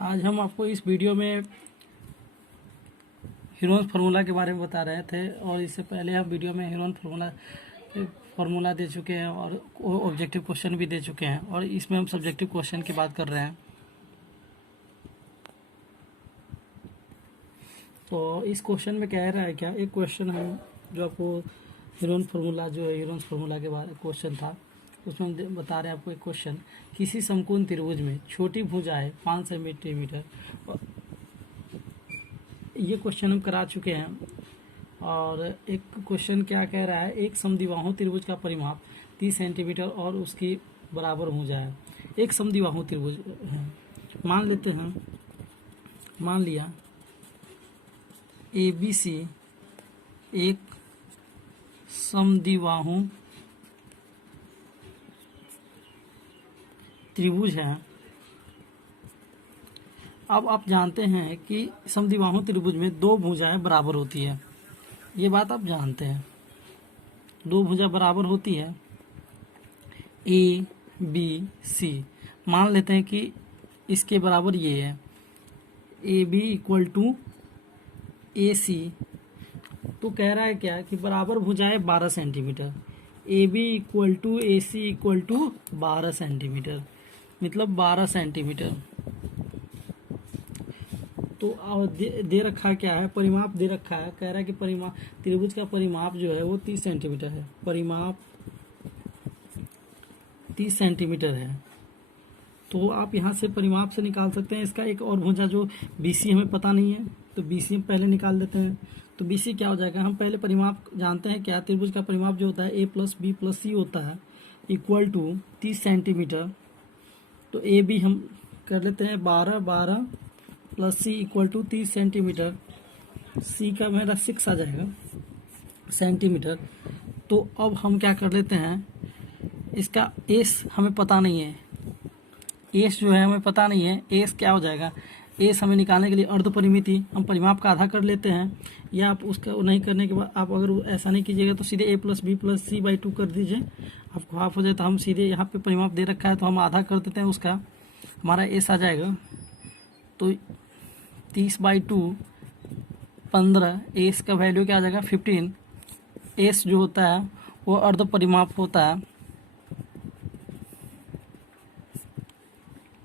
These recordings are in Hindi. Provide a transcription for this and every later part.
आज हम आपको इस वीडियो में हीरोन्स फार्मूला के बारे में बता रहे थे और इससे पहले हम वीडियो में हीरोन फार्मूला दे चुके हैं और ऑब्जेक्टिव क्वेश्चन भी दे चुके हैं और इसमें हम सब्जेक्टिव क्वेश्चन की बात कर रहे हैं। तो इस क्वेश्चन में कह रहा है क्या, एक क्वेश्चन हम जो आपको हीरोन फार्मूला के बारे क्वेश्चन था उसमें हम बता रहे हैं आपको एक क्वेश्चन, किसी समकोण त्रिभुज में छोटी भुजा है 5 सेंटीमीटर। ये क्वेश्चन हम करा चुके हैं। और एक क्वेश्चन क्या कह रहा है, एक समद्विबाहु त्रिभुज का परिमाप 30 सेंटीमीटर और उसकी बराबर भुजा है। एक समद्विबाहु त्रिभुज है, मान लेते हैं, मान लिया ABC एक समद्विबाहु त्रिभुज है। अब आप जानते हैं कि समद्विबाहु त्रिभुज में दो भुजाएं बराबर होती है, ये बात आप जानते हैं। दो भुजा बराबर होती है ABC। मान लेते हैं कि इसके बराबर ये है AB इक्वल टू AC। तो कह रहा है क्या कि बराबर भुजाएं 12 centimetre, AB equal to AC equal to 12 centimetre, मतलब 12 सेंटीमीटर। तो दे रखा क्या है, परिमाप दे रखा है, कह रहा है कि परिमाप त्रिभुज का परिमाप जो है वो 30 सेंटीमीटर है। परिमाप 30 सेंटीमीटर है। तो आप यहाँ से परिमाप से निकाल सकते हैं इसका एक और भुजा जो BC हमें पता नहीं है, तो BC हम पहले निकाल लेते हैं। तो BC क्या हो जाएगा, हम पहले परिमाप जानते हैं क्या, त्रिभुज का परिमाप जो होता है A plus B plus C होता है इक्वल टू 30 सेंटीमीटर। तो AB हम कर लेते हैं 12 plus C equal to 30 centimetre. C का मेरा 6 आ जाएगा सेंटीमीटर। तो अब हम क्या कर लेते हैं, इसका S हमें पता नहीं है, S जो है हमें पता नहीं है, S क्या हो जाएगा, S हमें निकालने के लिए अर्ध परिमिति हम परिमाप का आधा कर लेते हैं, या आप उसका नहीं करने के बाद आप अगर ऐसा नहीं कीजिएगा तो सीधे A plus B plus C by 2 कर दीजिए, आपको हाफ हो जाए। तो हम सीधे यहाँ पे परिमाप दे रखा है तो हम आधा कर देते हैं उसका, हमारा S आ जाएगा। तो 30/2 15, S का वैल्यू क्या आ जाएगा 15। S जो होता है वो अर्ध परिमाप होता है।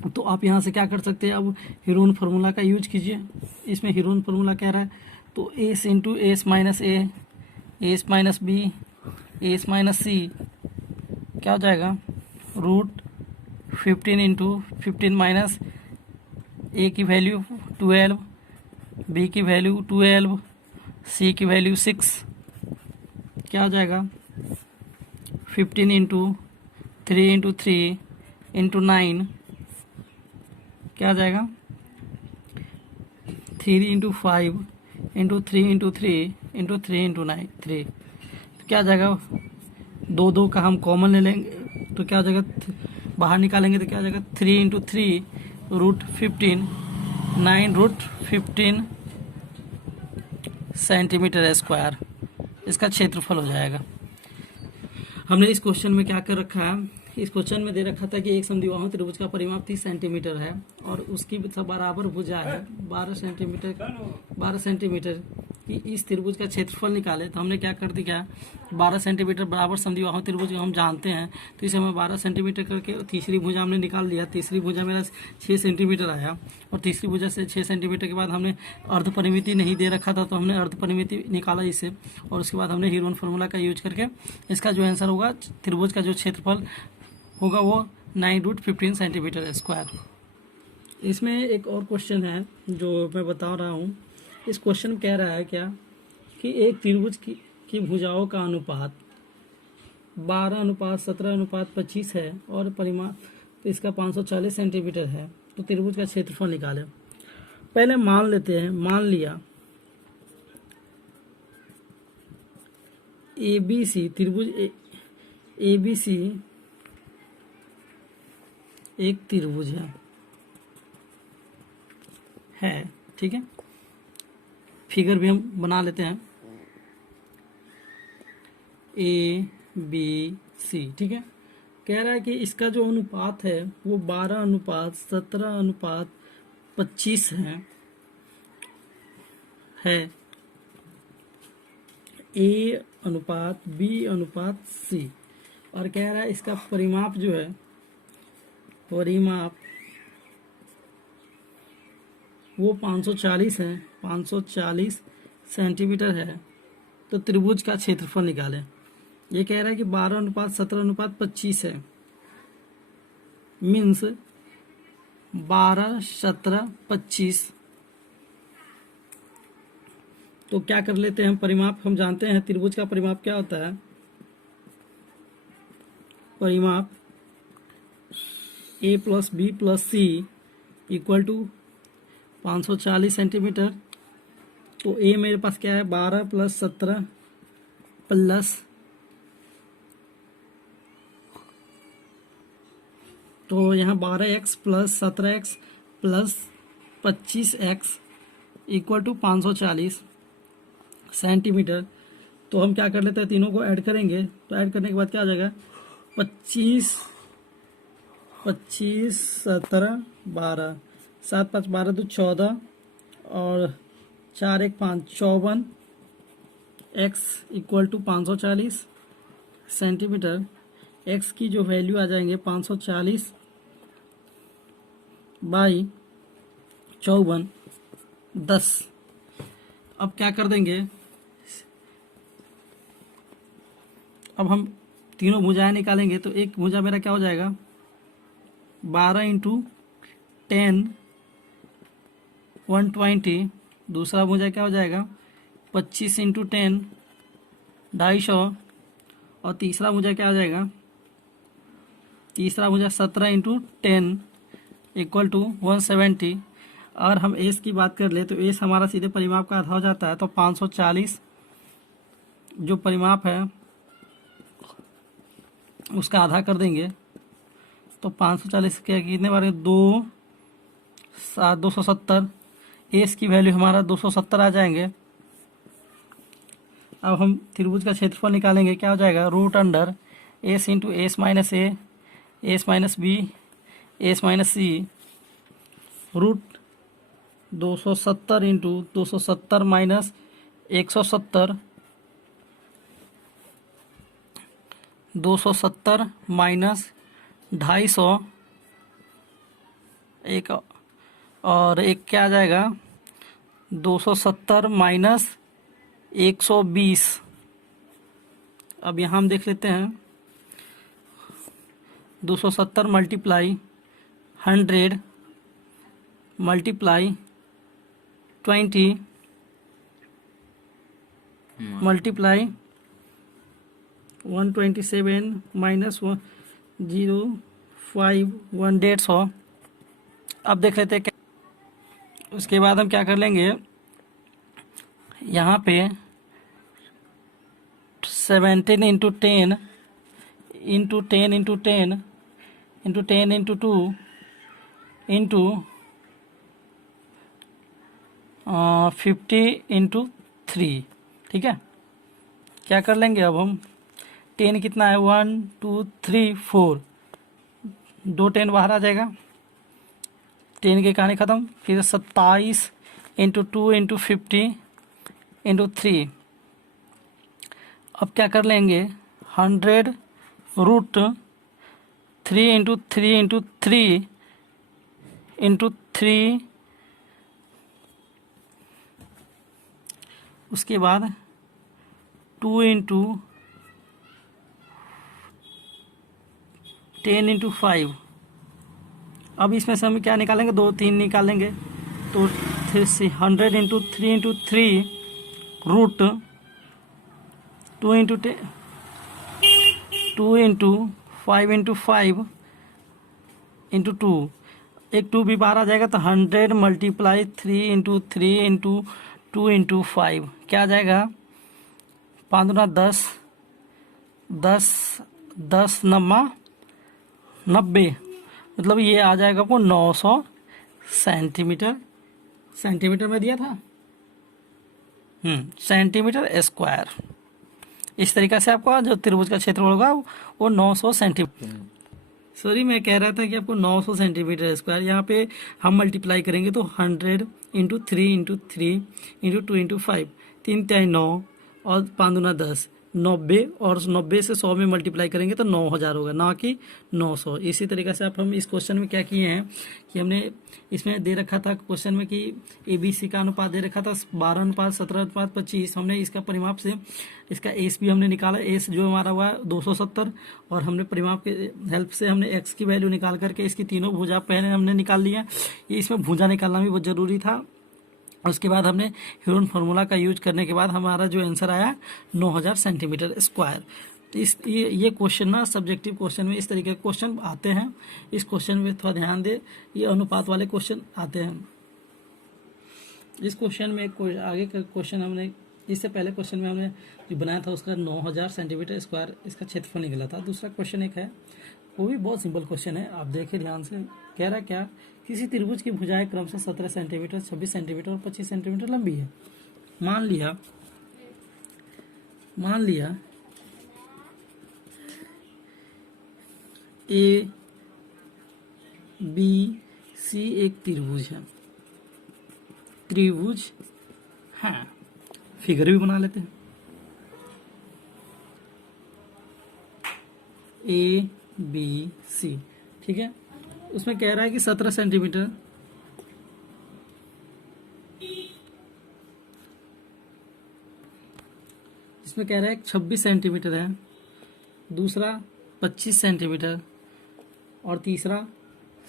तो आप यहाँ से क्या कर सकते हैं, अब हीरोन फार्मूला का यूज कीजिए। इसमें हीरोन फार्मूला कह रहा है तो S into S minus A, S minus B, S minus C क्या हो जाएगा, रूट 15 इंटू 15 माइनस A की वैल्यू 12, B की वैल्यू 12, C की वैल्यू 6, क्या हो जाएगा 15 इंटू 3 इंटू 3 इंटू 9, क्या आ जाएगा 3 into 5 into 3 into 3 into 3 into 9 3, तो क्या आ जाएगा, 2 का हम कॉमन ले लेंगे तो क्या हो जाएगा, बाहर निकालेंगे तो क्या हो जाएगा 3 into 3 root 15, 9 root 15 centimetre square इसका क्षेत्रफल हो जाएगा। हमने इस क्वेश्चन में क्या कर रखा है, इस क्वेश्चन में दे रखा था कि एक समद्विबाहु त्रिभुज का परिमाप 30 सेंटीमीटर है और उसकी बराबर भुजा है 12 सेंटीमीटर की। इस त्रिभुज का क्षेत्रफल निकाले तो हमने क्या कर दिया, 12 सेंटीमीटर बराबर समद्विबाहु त्रिभुज हम जानते हैं, तो इसे हमें 12 सेंटीमीटर करके तीसरी भुजा हमने निकाल लिया। तीसरी भुजा मेरा 6 सेंटीमीटर आया और तीसरी भुजा से 6 सेंटीमीटर के बाद हमने अर्ध परिमिति नहीं दे रखा था तो हमने अर्ध परिमिति निकाला इसे, और उसके बाद हमने हीरोन फार्मूला का यूज करके इसका जो आंसर होगा, त्रिभुज का जो क्षेत्रफल होगा वो 9 रूट 15 सेंटीमीटर स्क्वायर। इसमें एक और क्वेश्चन है जो मैं बता रहा हूँ। इस क्वेश्चन में कह रहा है क्या कि एक त्रिभुज की भुजाओं का अनुपात 12:17:25 है और परिमाप इसका 540 सेंटीमीटर है, तो त्रिभुज का क्षेत्रफल निकाले। पहले मान लेते हैं, मान लिया ABC त्रिभुज ABC एक त्रिभुज है, ठीक है। फिगर भी हम बना लेते हैं ABC, ठीक है। कह रहा है कि इसका जो अनुपात है वो 12:17:25 25 है A अनुपात B अनुपात C, और कह रहा है इसका परिमाप जो है, परिमाप वो 540 है, 540 सेंटीमीटर है। तो त्रिभुज का क्षेत्रफल निकालें। ये कह रहा है कि 12 अनुपात 17 अनुपात 25 है, मीन्स 12 17 25। तो क्या कर लेते हैं हम, परिमाप हम जानते हैं, त्रिभुज का परिमाप क्या होता है, परिमाप A plus B plus C equal to 540 centimetre. तो A मेरे पास क्या है, 12 प्लस 17 प्लस, तो यहाँ 12x plus 17x plus 25x equal to 540 centimetre. तो हम क्या कर लेते हैं, तीनों को ऐड करेंगे। तो ऐड करने के बाद क्या आ जाएगा, 25 17 12, 7 5 12 2 14 और 4 1 5 54 x equal to 540 centimetre. x की जो वैल्यू आ जाएंगे 540 बाई 54 10। अब क्या कर देंगे, अब हम तीनों भुजाएं निकालेंगे। तो एक भुजा मेरा क्या हो जाएगा, 12 इंटू 10 120। दूसरा भुजा क्या हो जाएगा, 25 इंटू 10 250। और तीसरा भुजा क्या हो जाएगा, तीसरा भुजा 17 इंटू 10 इक्वल टू 170। और हम एस की बात कर ले तो एस हमारा सीधे परिमाप का आधा हो जाता है। तो 540 जो परिमाप है उसका आधा कर देंगे। तो 540 के कितने बार, 270। एस की वैल्यू हमारा 270 आ जाएंगे। अब हम त्रिभुज का क्षेत्रफल निकालेंगे। क्या हो जाएगा, root under S into S minus A, S minus B, S minus C, root 270 into 270 minus 170, 270 minus 250, एक और एक क्या आ जाएगा, 270 माइनस 120। अब यहाँ हम देख लेते हैं, 270 मल्टीप्लाई 100 मल्टीप्लाई 20 मल्टीप्लाई 127 माइनस 105 150। अब देख लेते हैं क्या। उसके बाद हम क्या कर लेंगे, यहाँ पे 17 into 10 into 10 into 10 into 10 into 2 into 50 into 3। ठीक है, क्या कर लेंगे अब हम, 10 कितना है, 1 2 3 4, 2 10 बाहर आ जाएगा, 10 की कहानी ख़त्म। फिर 27 इंटू 2 इंटू 50 इंटू 3। अब क्या कर लेंगे, 100 रूट 3 इंटू 3 इंटू 3 इंटू 3। उसके बाद 2 इंटू 10 इंटू 5। अब इसमें से हम क्या निकालेंगे, 2 3 निकालेंगे। तो 100 इंटू 3 इंटू 3 रूट 2 इंटू 2 इंटू 5 इंटू 5 इंटू 2। एक 2 भी बाहर आ जाएगा। तो 100 मल्टीप्लाई 3 इंटू 3 इंटू 2 इंटू 5 क्या आ जाएगा, 5 दूना 10, 10 10 9 90, मतलब ये आ जाएगा आपको 900 सेंटीमीटर। सेंटीमीटर में दिया था, सेंटीमीटर स्क्वायर। इस तरीक़ा से आपका जो त्रिभुज का क्षेत्रफल होगा वो 900 सेंटीमीटर। सॉरी, मैं कह रहा था कि आपको 900 सेंटीमीटर स्क्वायर, यहाँ पे हम मल्टीप्लाई करेंगे तो 100 इंटू 3 इंटू 3 इंटू 2 इंटू 5, 3 तिहाई 9 और 5 दूना 10, 90, और 90 से 100 में मल्टीप्लाई करेंगे तो 9000 होगा, ना कि 900। इसी तरीके से आप हम इस क्वेश्चन में क्या किए हैं कि हमने इसमें दे रखा था क्वेश्चन में कि ABC का अनुपात दे रखा था 12:17:25। हमने इसका परिमाप से इसका एस भी हमने निकाला, एस जो हमारा हुआ 270, और हमने परिमाप के हेल्प से हमने एक्स की वैल्यू निकाल करके इसकी तीनों भुजा पहले हमने निकाल लिया। ये इसमें भुजा निकालना भी बहुत ज़रूरी था। उसके बाद हमने ह्यूरन फार्मूला का यूज करने के बाद हमारा जो आंसर आया 9000 सेंटीमीटर स्क्वायर। तो ये क्वेश्चन ना सब्जेक्टिव क्वेश्चन में इस तरीके के क्वेश्चन आते हैं। इस क्वेश्चन में थोड़ा ध्यान दे, ये अनुपात वाले क्वेश्चन आते हैं। इस क्वेश्चन में आगे का क्वेश्चन हमने इससे पहले क्वेश्चन में हमने जो बनाया था उसका 9000 सेंटीमीटर स्क्वायर इसका क्षेत्रफल निकला था। दूसरा क्वेश्चन एक है, वो भी बहुत सिंपल क्वेश्चन है, आप देखें ध्यान से। कह रहा क्या, किसी त्रिभुज की भुजाएं क्रमशः 17 सेंटीमीटर, 26 सेंटीमीटर और 25 सेंटीमीटर लंबी है। मान लिया ए बी सी एक त्रिभुज है, फिगर भी बना लेते हैं। ए बी सी, ठीक है। उसमें कह रहा है कि 17 सेंटीमीटर, इसमें कह रहा है 26 सेंटीमीटर है, दूसरा 25 सेंटीमीटर और तीसरा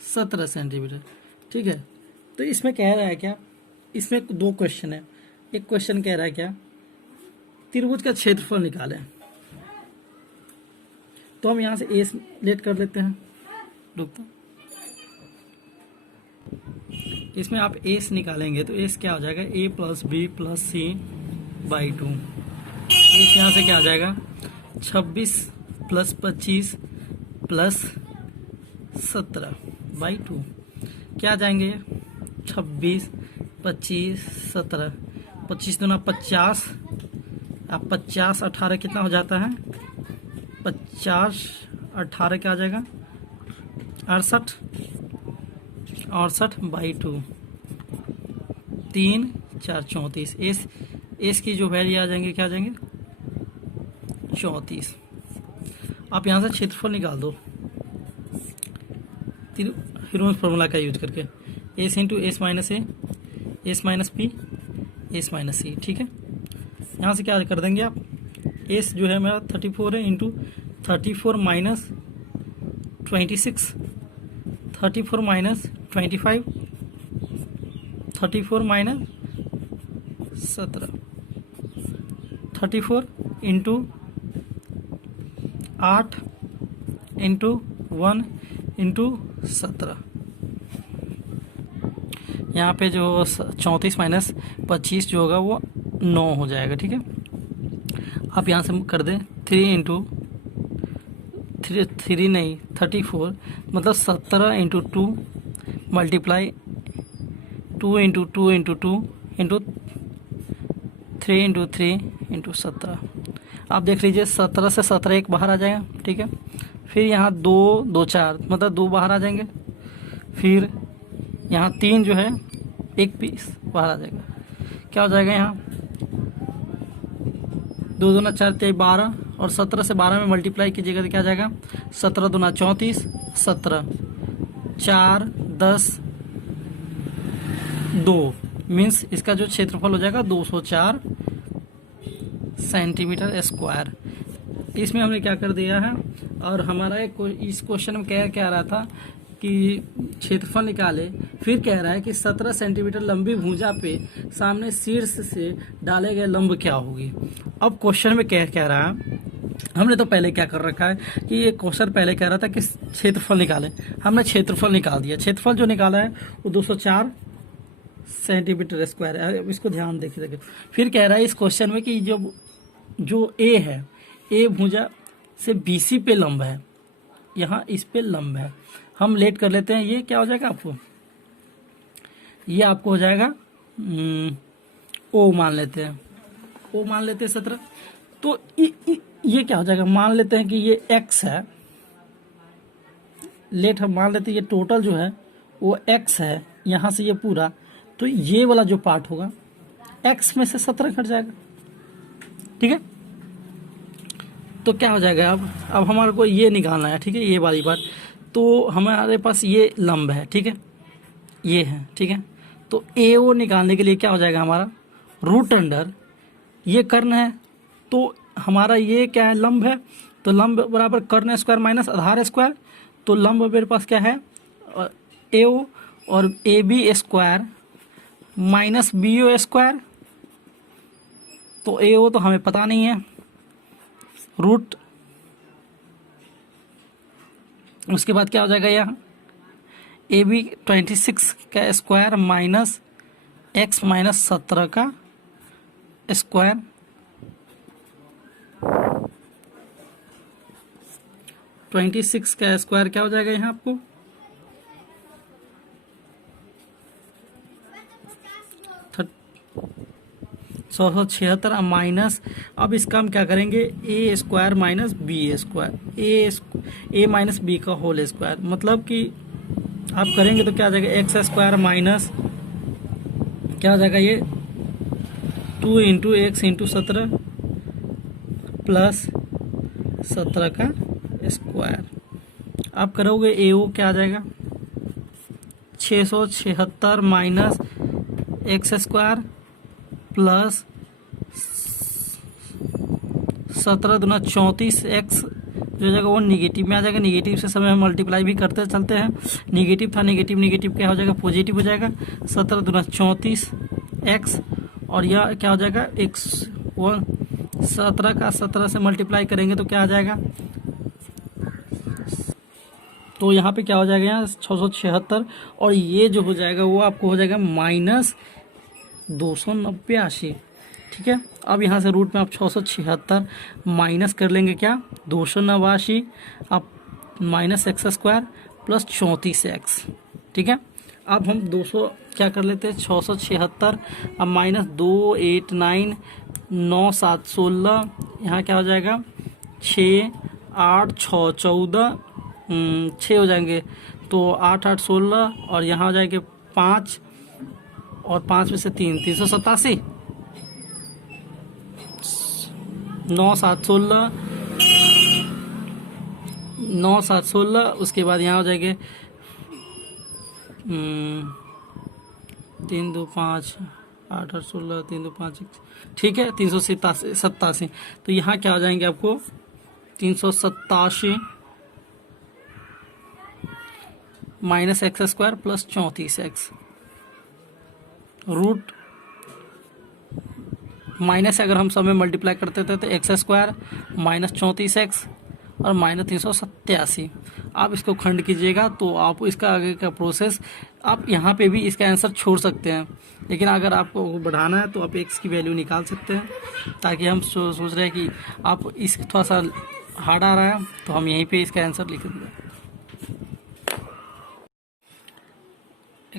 17 सेंटीमीटर, ठीक है। तो इसमें कह रहा है क्या, इसमें दो क्वेश्चन है। एक क्वेश्चन कह रहा है क्या, त्रिभुज का क्षेत्रफल निकालें। तो हम यहां से ए लेट कर लेते हैं, रुकता। इसमें आप एस निकालेंगे तो एस क्या हो जाएगा, A plus B plus C by 2। S यहाँ से क्या आ जाएगा, 26 प्लस 25 प्लस 17 बाई 2। क्या आ जाएंगे, 26 25 17, 25 दूना 50, अब 50 18 कितना हो जाता है, 50 18 क्या आ जाएगा, 68 बाई 2, 3 4 34। एस की जो वैल्यू आ जाएंगे, क्या आ जाएंगे, 34। आप यहाँ से क्षेत्रफल निकाल दो ह्यूरन फार्मूला का यूज करके, S into S minus A, S minus B, S minus C, ठीक है। यहाँ से क्या कर देंगे आप, एस जो है मेरा 34 है, into 34 minus 26, 34 minus 25, 34 minus 17, 34 into 8 into 1 into 17। यहाँ पे जो 34 माइनस 25 जो होगा वो 9 हो जाएगा, ठीक है। आप यहाँ से कर दें 3 इंटू 3 नहीं 34, मतलब 17 into 2 multiply 2 into 2 into 2 into 3 into 3 into 17। आप देख लीजिए 17 से 17 एक बाहर आ जाएगा, ठीक है। फिर यहाँ 2 2 4 मतलब 2 बाहर आ जाएंगे। फिर यहाँ 3 जो है एक पीस बाहर आ जाएगा। क्या हो जाएगा, यहाँ 2 दूना 4 12 और 17 से 12 में मल्टीप्लाई कीजिएगा तो क्या आ जाएगा, 17 दूना 34, 17 4 10 2, मीन्स इसका जो क्षेत्रफल हो जाएगा 204 सेंटीमीटर स्क्वायर। इसमें हमने क्या कर दिया है, और हमारा एक इस क्वेश्चन में क्या रहा था कि क्षेत्रफल निकाले। फिर कह रहा है कि 17 सेंटीमीटर लंबी भुजा पे सामने शीर्ष से डाले गए लंब क्या होगी। अब क्वेश्चन में क्या कह रहा है, हमने तो पहले क्या कर रखा है कि ये क्वेश्चन पहले कह रहा था कि क्षेत्रफल निकालें, हमने क्षेत्रफल निकाल दिया। क्षेत्रफल जो निकाला है वो 204 सेंटीमीटर स्क्वायर है। इसको ध्यान देखिए। फिर कह रहा है इस क्वेश्चन में कि जो ए है, ए भुजा से बीसी पे लंब है, यहाँ इस पे लंब है। हम लेट कर लेते हैं, ये क्या हो जाएगा आपको, ये आपको हो जाएगा ओ मान लेते हैं, ओ मान लेते हैं 17। तो ये क्या हो जाएगा, मान लेते हैं कि ये एक्स है, लेट हम मान लेते हैं ये टोटल जो है वो x है, यहाँ से ये पूरा, तो ये वाला जो पार्ट होगा x में से 17 कट जाएगा। ठीक है, तो क्या हो जाएगा, अब हमारे को ये निकालना है। ठीक है, ये वाली बात, तो हमारे पास ये लंब है, ठीक है, ये है, ठीक है, तो AO निकालने के लिए क्या हो जाएगा हमारा, रूट अंडर ये कर्ण है, तो हमारा ये क्या है, लंब है, तो लंब बराबर कर्ण स्क्वायर माइनस आधार स्क्वायर, तो लंब मेरे पास क्या है AO और AB square minus BO square, तो AO तो हमें पता नहीं है, रूट, उसके बाद क्या हो जाएगा यहाँ AB 26 का स्क्वायर माइनस x माइनस 17 का स्क्वायर, 26 का स्क्वायर क्या हो जाएगा यहाँ आपको 176 माइनस, अब इसका हम क्या करेंगे ए स्क्वायर माइनस बी स्क्वायर, ए माइनस बी का होल स्क्वायर, मतलब कि आप करेंगे तो क्या आ जाएगा एक्स स्क्वायर माइनस क्या हो जाएगा ये 2 इंटू एक्स इंटू 17 प्लस 17 का स्क्वायर। आप करोगे ए ओ क्या आ जाएगा 676 माइनस एक्स स्क्वायर प्लस 17 दूना 34 एक्स जो जगह वो निगेटिव में आ जाएगा, निगेटिव से समय हम मल्टीप्लाई भी करते चलते हैं, निगेटिव था निगेटिव निगेटिव क्या हो जाएगा पॉजिटिव हो जाएगा, 17 दूना 34 एक्स और यह क्या हो जाएगा एक 17 का 17 से मल्टीप्लाई करेंगे तो क्या आ जाएगा, तो यहाँ पे क्या हो जाएगा यहाँ 676 और ये जो हो जाएगा वो आपको हो जाएगा माइनस 289। ठीक है, अब यहाँ से रूट में आप 676 माइनस कर लेंगे क्या 289, अब minus x square plus 34 x. ठीक है, अब हम 200 क्या कर लेते हैं 676 अब माइनस 289 9 7 16, यहाँ क्या हो जाएगा 6 8 6 14 6 हो जाएंगे तो 8 8 16 और यहाँ हो जाएंगे 5 और 5 में से 387 9 7 16 9 7 16, उसके बाद यहाँ हो जाएंगे 3 2 5 8 8 16 3 2 5 ठीक है 387, तो यहाँ क्या हो जाएंगे आपको 387 minus x square plus 34 x root minus अगर हम सब में मल्टीप्लाई करते थे तो एक्स स्क्वायर माइनस 34 एक्स और माइनस 387। आप इसको खंड कीजिएगा तो आप इसका आगे का प्रोसेस आप यहाँ पे भी इसका आंसर छोड़ सकते हैं, लेकिन अगर आपको बढ़ाना है तो आप एक्स की वैल्यू निकाल सकते हैं, ताकि हम सोच रहे हैं कि आप इस थोड़ा सा हार्ड आ रहा है तो हम यहीं पे इसका आंसर लिख देंगे।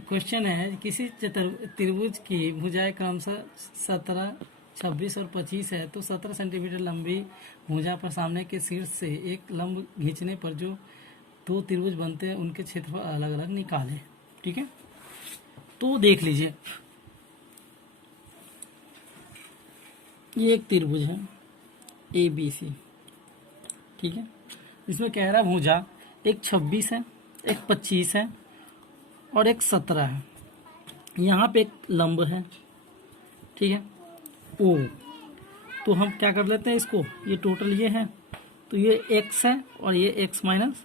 क्वेश्चन है किसी त्रिभुज की भुजाएं क्रमशः 17 26 और 25 है तो 17 सेंटीमीटर लंबी भुजा पर सामने के शीर्ष से एक लंब खींचने पर जो दो त्रिभुज बनते हैं उनके क्षेत्रफल अलग अलग निकालें। ठीक है, तो देख लीजिए ये एक त्रिभुज है ABC। ठीक है, इसमें कह रहा है भुजा एक 26 है एक 25 है और एक 17 है, यहाँ पे एक लंब है। ठीक है ओ, तो हम क्या कर लेते हैं इसको, ये टोटल ये है तो ये x है और ये x माइनस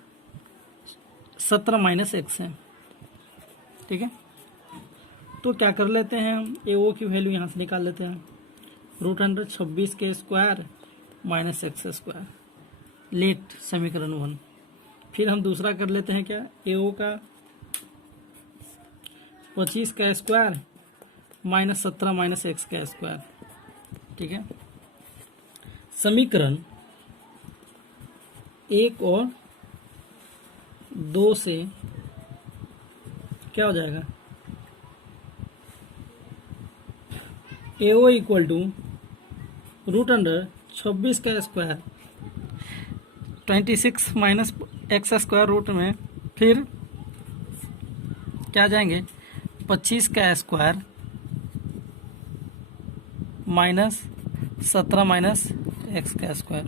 17 माइनस एक्स है। ठीक है, तो क्या कर लेते हैं हम AO की वैल्यू यहाँ से निकाल लेते हैं, रूट अंडर 26 के square minus x square, let समीकरण 1। फिर हम दूसरा कर लेते हैं क्या AO का 25 का स्क्वायर माइनस 17 माइनस एक्स का स्क्वायर। ठीक है, समीकरण 1 और 2 से क्या हो जाएगा AO equal to root under 26 का square 26 minus x square root में फिर क्या जाएंगे 25 का स्क्वायर माइनस 17 माइनस एक्स का स्क्वायर।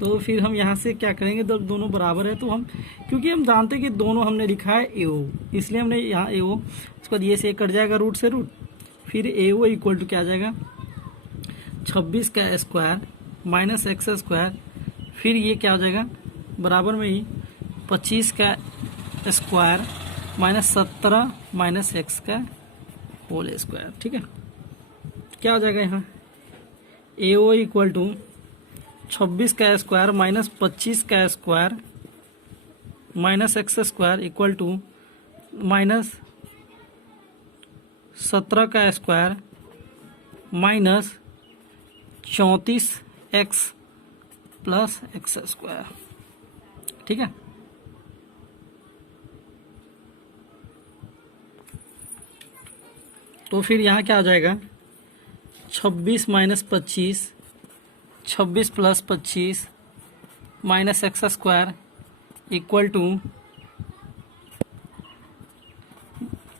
तो फिर हम यहाँ से क्या करेंगे, दोनों बराबर है तो हम, क्योंकि हम जानते हैं कि दोनों हमने लिखा है ए ओ, इसलिए हमने यहाँ ए ओ, उसके बाद ये से कट जाएगा रूट से रूट, फिर ए ओ इक्वल टू क्या आ जाएगा 26 का स्क्वायर माइनस एक्स स्क्वायर, फिर ये क्या हो जाएगा बराबर में ही 25 का स्क्वायर माइनस 17 माइनस एक्स का होल स्क्वायर। ठीक है, क्या हो जाएगा यहाँ ए ओ इक्वल टू 26 का स्क्वायर माइनस 25 का square minus x square equal to minus 17 का square minus 34 x plus x square. ठीक है, तो फिर यहाँ क्या हो जाएगा 26 minus 25, 26 plus 25 minus x square equal to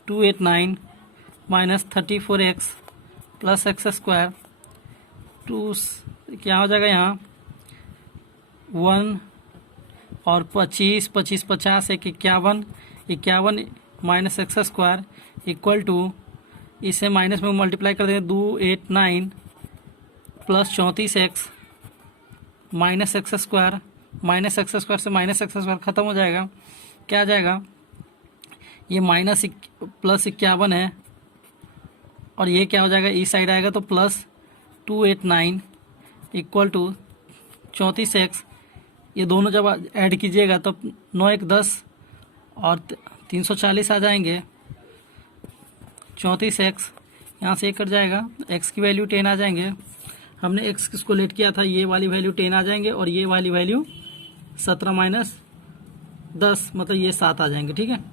289 minus 34x plus x square, to क्या हो जाएगा यहाँ 1 और 25 25 50 एक 51 minus x square equal to, इसे माइनस में मल्टीप्लाई कर देंगे 289 plus 34x minus x square, minus x square से माइनस एक्स स्क्वायर खत्म हो जाएगा, क्या आ जाएगा ये माइनस प्लस 51 है और ये क्या हो जाएगा इस साइड आएगा तो प्लस 289 इक्वल टू 34x, ये दोनों जब ऐड कीजिएगा तो 9 1 10 और 340 आ जाएंगे, 34x यहाँ से कट जाएगा, x की वैल्यू 10 आ जाएंगे, हमने x किसको लेट किया था ये वाली वैल्यू 10 आ जाएंगे और ये वाली वैल्यू 17 माइनस 10 मतलब ये 7 आ जाएंगे। ठीक है,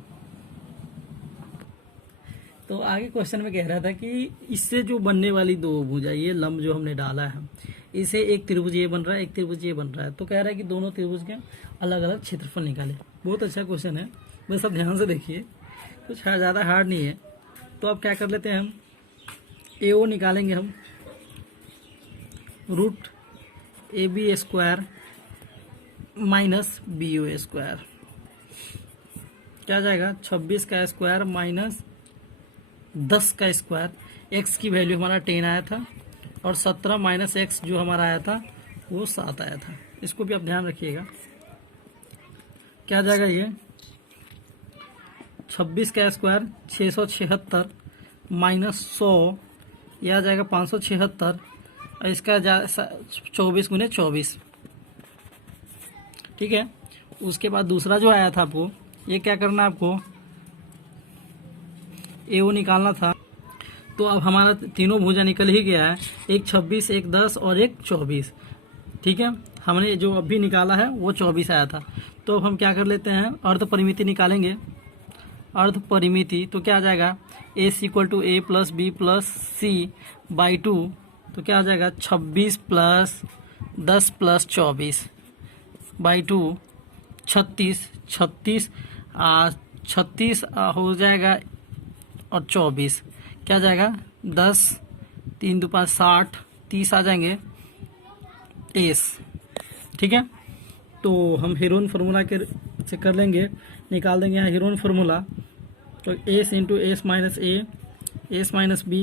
तो आगे क्वेश्चन में कह रहा था कि इससे जो बनने वाली दो भुजा, ये लंब जो हमने डाला है इसे एक त्रिभुज ये बन रहा है एक त्रिभुज ये बन रहा है, तो कह रहा है कि दोनों त्रिभुज के अलग अलग क्षेत्रफल निकाले। बहुत अच्छा क्वेश्चन है, बस अब ध्यान से देखिए, कुछ ज़्यादा हार्ड नहीं है। तो अब क्या कर लेते हैं हम ए ओ निकालेंगे हम, root A B square minus B O square, क्या जाएगा 26 का स्क्वायर माइनस 10 का स्क्वायर, x की वैल्यू हमारा 10 आया था और 17 माइनस एक्स जो हमारा आया था वो 7 आया था, इसको भी आप ध्यान रखिएगा। क्या जाएगा ये 26 का स्क्वायर 676 माइनस 100, यह आ जाएगा 576 और इसका 24 गुने 24। ठीक है, उसके बाद दूसरा जो आया था आपको, ये क्या करना है आपको ए ओ निकालना था। तो अब हमारा तीनों भुजा निकल ही गया है, एक 26 एक 10 और एक 24। ठीक है, हमने जो अभी निकाला है वो 24 आया था। तो अब हम क्या कर लेते हैं अर्ध परिमिति निकालेंगे, अर्ध परिमिति तो क्या आ जाएगा A equal to A plus B plus C by 2, तो क्या आ जाएगा 26 प्लस 10 प्लस 24 बाई 2 36 36 हो जाएगा और 24 क्या जाएगा 10 3 2 5 60 30 आ जाएंगे एस। ठीक है, तो हम हेरोन फार्मूला के से कर लेंगे, निकाल देंगे यहाँ हेरोन फार्मूला। तो S into S minus A S minus B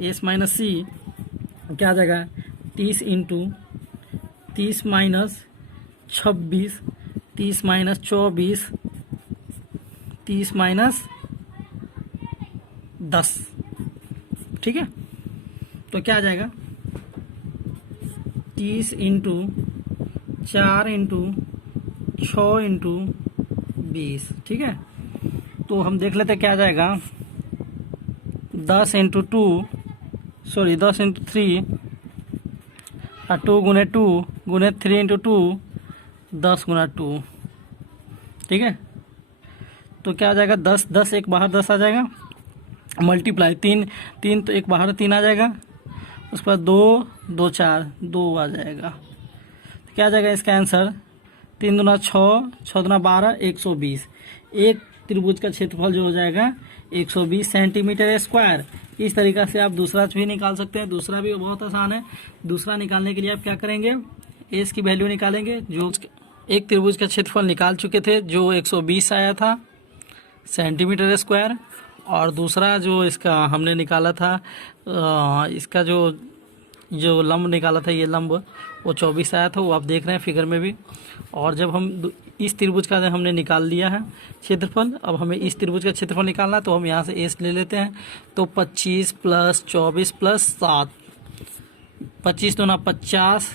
S minus C क्या आ जाएगा 30 इंटू 30 माइनस 26 30 माइनस 24 30 माइनस 10। ठीक है, तो क्या आ जाएगा 30 इंटू 4 इंटू 6 इंटू 20। ठीक है, तो हम देख लेते क्या आ जाएगा 10 इंटू 10 इंटू 3 और 2 गुने 2 गुने 3 इंटू 2 10 गुना 2। ठीक है, तो क्या आ जाएगा 10 10 एक बाहर 10 आ जाएगा, मल्टीप्लाई 3 3 तो एक बाहर 3 आ जाएगा, उसके बाद 2 2 4 2 आ जाएगा। तो क्या आ जाएगा इसका आंसर 3 दूना 6, 6 दूना 12, 120। एक त्रिभुज का क्षेत्रफल जो हो जाएगा 120 सेंटीमीटर स्क्वायर। इस तरीका से आप दूसरा भी निकाल सकते हैं। दूसरा भी बहुत आसान है। दूसरा निकालने के लिए आप क्या करेंगे, एस की वैल्यू निकालेंगे। जो एक त्रिभुज का क्षेत्रफल निकाल चुके थे जो 120 आया था सेंटीमीटर स्क्वायर, और दूसरा जो इसका हमने निकाला था इसका जो लंब निकाला था, ये लंब वो 24 आया था, वो आप देख रहे हैं फिगर में भी। और जब हम इस त्रिभुज का हमने निकाल लिया है क्षेत्रफल, अब हमें इस त्रिभुज का क्षेत्रफल निकालना है, तो हम यहाँ से एस ले लेते हैं। तो 25 + 24 + 7, 25 दूना 50,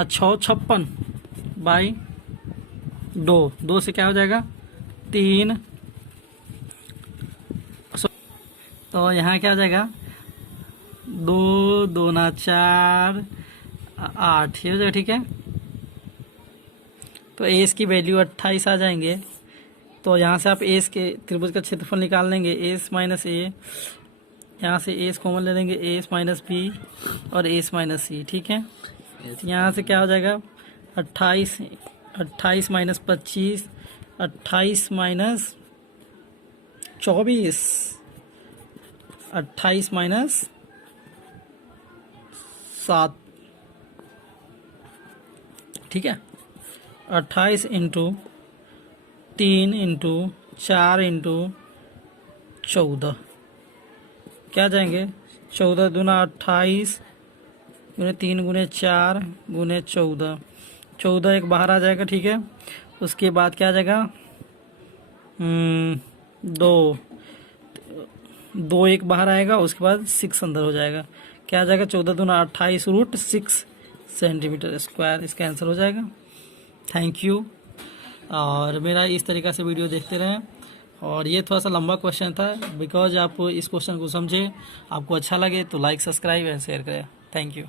6 56 बाई 2 से क्या हो जाएगा 3। तो यहाँ क्या हो जाएगा 2 दूना 4, 8, ये हो जाएगा। ठीक है, तो एस की वैल्यू 28 आ जाएंगे। तो यहाँ से आप एस के त्रिभुज का क्षेत्रफल निकाल लेंगे, एस माइनस ए, यहाँ से एस कॉमन ले लेंगे, एस माइनस बी और एस माइनस सी। ठीक है, यहाँ से क्या हो जाएगा 28 माइनस 25, 28 माइनस 24, 28 माइनस 7। ठीक है, 28 इंटू 3 इंटू 4 इंटू 14 क्या जाएंगे 14 दूना 28 गुने 3 गुने 4 गुने 14, 14 एक बाहर आ जाएगा। ठीक है, उसके बाद क्या आ जाएगा 2 एक बाहर आएगा, उसके बाद 6 अंदर हो जाएगा। क्या आ जाएगा 14 दूना 28 √6 सेंटीमीटर स्क्वायर, इसका आंसर हो जाएगा। Thank you. और मेरा इस तरीक़ा से वीडियो देखते रहें। और ये थोड़ा सा लंबा क्वेश्चन था, बिकॉज आप इस क्वेश्चन को समझे, आपको अच्छा लगे तो लाइक, सब्सक्राइब एंड शेयर करें। Thank you.